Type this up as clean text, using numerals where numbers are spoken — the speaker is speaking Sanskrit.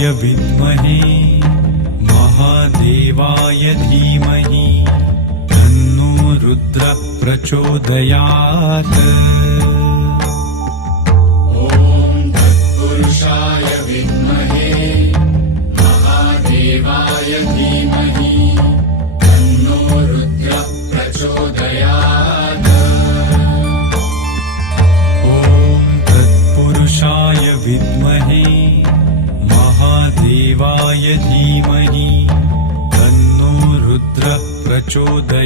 विद्महे महादेवाय धीमहि तन्नो रुद्र प्रचोदयात्। तत्पुरुषाय विद्महे महादेवाय धीमहि तन्नो रुद्र प्रचोदयात्। तत्पुरुषाय विद्महे महादेवाय धीमहि तन्नो रुद्र प्रचोदयात्।